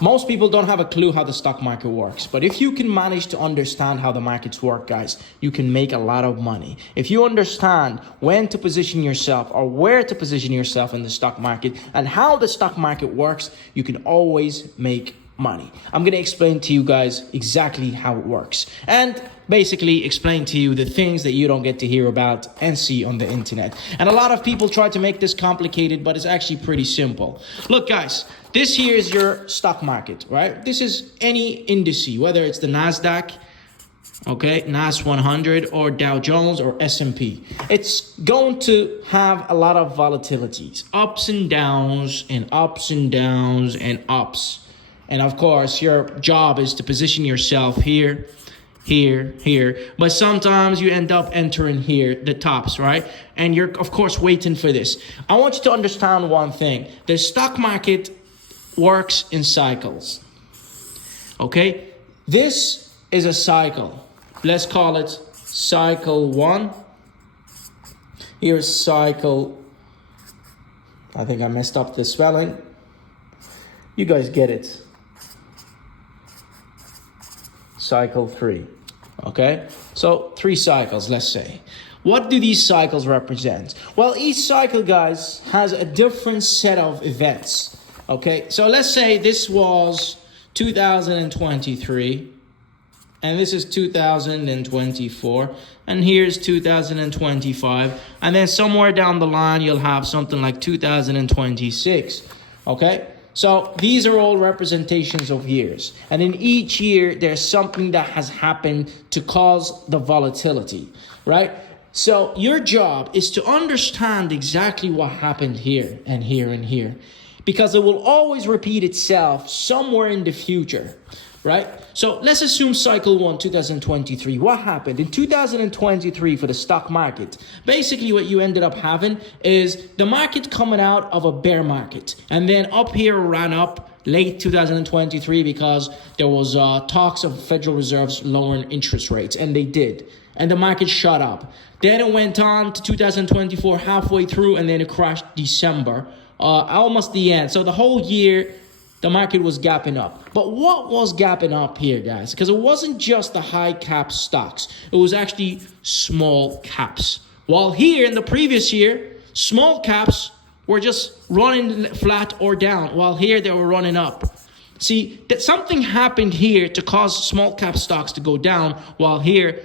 Most people don't have a clue how the stock market works. But if you can manage to understand how the markets work, guys, you can make a lot of money. If you understand when to position yourself or where to position yourself in the stock market and how the stock market works, you can always make money. I'm going to explain to you guys exactly how it works and basically explain to you the things that you don't get to hear about and see on the internet. And a lot of people try to make this complicated, but it's actually pretty simple. Look, guys, this here is your stock market, right? This is any indice, whether it's the NASDAQ, okay, NAS 100 or Dow Jones or S&P. It's going to have a lot of volatilities, ups and downs and ups and downs and ups. And of course, your job is to position yourself here, here, here. But sometimes you end up entering here, the tops, right? And you're, of course, waiting for this. I want you to understand one thing. The stock market works in cycles. Okay? This is a cycle. Let's call it cycle 1. Here's cycle. I think I messed up the spelling. You guys get it. Cycle 3. Okay, so 3 cycles, let's say. What do these cycles represent? Well, each cycle, guys, has a different set of events. Okay, so let's say this was 2023, and this is 2024, and here's 2025, and then somewhere down the line, you'll have something like 2026. Okay. So these are all representations of years. And in each year, there's something that has happened to cause the volatility, right? So your job is to understand exactly what happened here and here and here, because it will always repeat itself somewhere in the future, right? So let's assume cycle 1, 2023. What happened in 2023 for the stock market? Basically, what you ended up having is the market coming out of a bear market. And then up here ran up late 2023 because there was talks of Federal Reserves lowering interest rates. And they did. And the market shot up. Then it went on to 2024 halfway through, and then it crashed December, almost the end. So the whole year, the market was gapping up. But what was gapping up here, guys? Because it wasn't just the high cap stocks. It was actually small caps. While here in the previous year, small caps were just running flat or down. While here they were running up. See, that something happened here to cause small cap stocks to go down, while here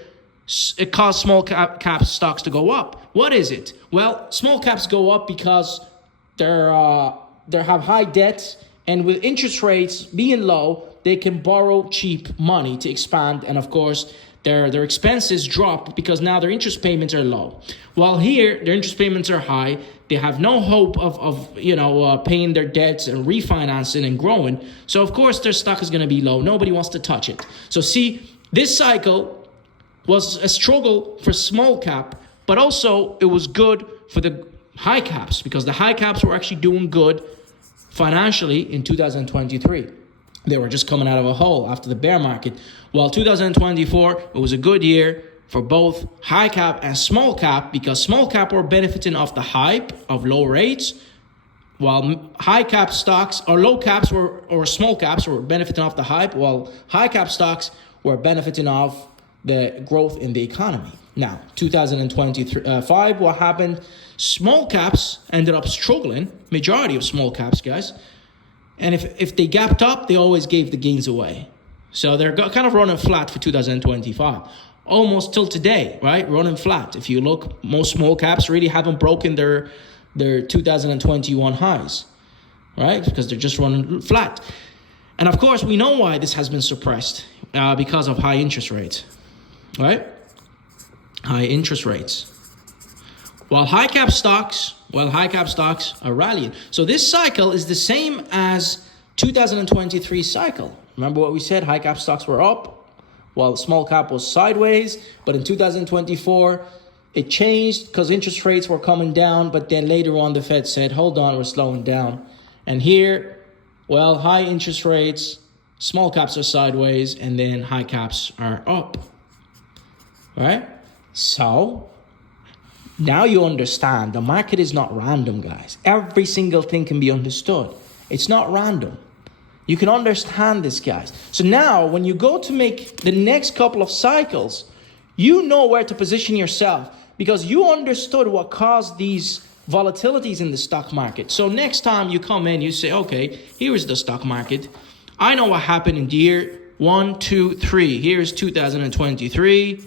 it caused small cap stocks to go up. What is it? Well, small caps go up because they have high debts. And with interest rates being low, they can borrow cheap money to expand. And of course, their expenses drop because now their interest payments are low. While here, their interest payments are high. They have no hope of paying their debts and refinancing and growing. So of course, their stock is going to be low. Nobody wants to touch it. So see, this cycle was a struggle for small cap, but also it was good for the high caps because the high caps were actually doing good financially in 2023. They were just coming out of a hole after the bear market. While 2024, it was a good year for both high cap and small cap because small cap were benefiting off the hype of low rates, while high cap stocks or low caps or small caps were benefiting off the hype, while high cap stocks were benefiting off the growth in the economy. Now, 2025, what happened? Small caps ended up struggling, majority of small caps, guys. And if they gapped up, they always gave the gains away. So they're kind of running flat for 2025. Almost till today, right? Running flat. If you look, most small caps really haven't broken their 2021 highs, right? Because they're just running flat. And of course, we know why this has been suppressed because of high interest rates, right? High interest rates. While high cap stocks are rallying. So this cycle is the same as 2023 cycle. Remember what we said? High cap stocks were up while small cap was sideways. But in 2024, it changed because interest rates were coming down. But then later on, the Fed said, hold on, we're slowing down. And here, well, high interest rates, small caps are sideways, and then high caps are up. All right? So now you understand the market is not random, guys. Every single thing can be understood. It's not random. You can understand this, guys. So now when you go to make the next couple of cycles, you know where to position yourself because you understood what caused these volatilities in the stock market. So next time you come in, you say, okay, here is the stock market. I know what happened in the year 1, 2, 3. Here's 2023.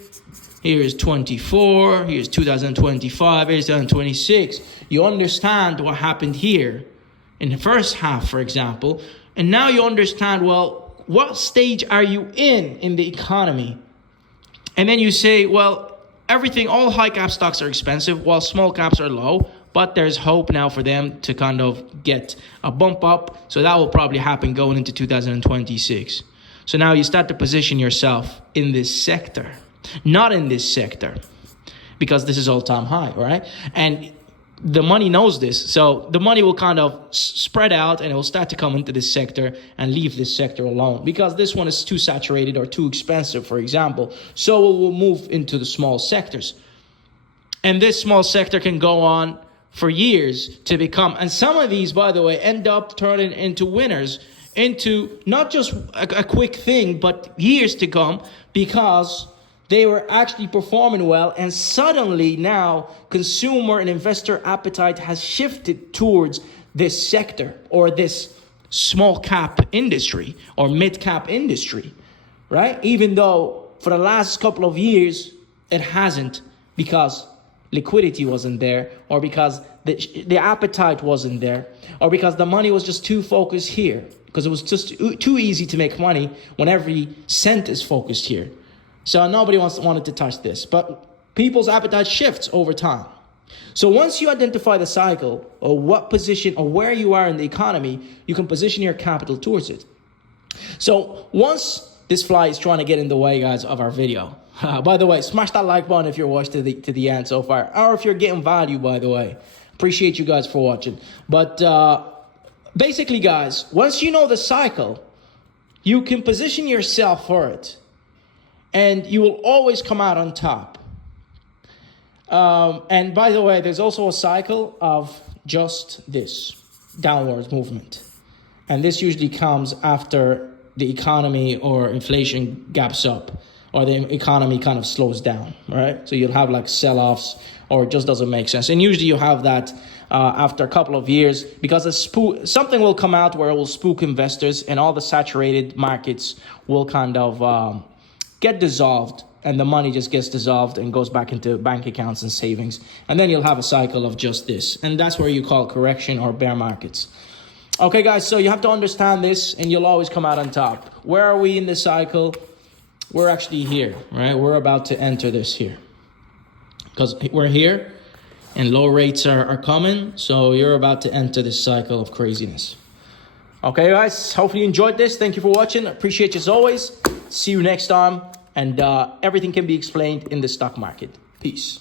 Here's 24. Here's 2025. Here's 2026. You understand what happened here in the first half, for example. And now you understand, well, what stage are you in the economy? And then you say, well, all high cap stocks are expensive while small caps are low, but there's hope now for them to kind of get a bump up. So that will probably happen going into 2026. So now you start to position yourself in this sector, not in this sector, because this is all-time high, right? And the money knows this. So the money will kind of spread out and it will start to come into this sector and leave this sector alone because this one is too saturated or too expensive, for example. So it will move into the small sectors. And this small sector can go on for years to become, and some of these, by the way, end up turning into winners, into not just a quick thing, but years to come because they were actually performing well, and suddenly now consumer and investor appetite has shifted towards this sector or this small cap industry or mid cap industry, right? Even though for the last couple of years, it hasn't because liquidity wasn't there or because the appetite wasn't there or because the money was just too focused here because it was just too easy to make money when every cent is focused here. So nobody wanted to touch this, but people's appetite shifts over time. So once you identify the cycle or what position or where you are in the economy, you can position your capital towards it. So once this fly is trying to get in the way, guys, of our video. By the way, smash that like button if you're watched to the end so far, or if you're getting value, by the way. Appreciate you guys for watching. But basically, guys, once you know the cycle, you can position yourself for it. And you will always come out on top. And by the way, there's also a cycle of just this downwards movement. And this usually comes after the economy or inflation gaps up or the economy kind of slows down, right? So you'll have like sell-offs or it just doesn't make sense. And usually you have that after a couple of years because something will come out where it will spook investors and all the saturated markets will kind of get dissolved and the money just gets dissolved and goes back into bank accounts and savings. And then you'll have a cycle of just this. And that's where you call correction or bear markets. Okay, guys, so you have to understand this and you'll always come out on top. Where are we in the cycle? We're actually here, right? We're about to enter this here because we're here and low rates are coming. So you're about to enter this cycle of craziness. Okay, guys, hopefully you enjoyed this. Thank you for watching. Appreciate you as always. See you next time. And everything can be explained in the stock market. Peace.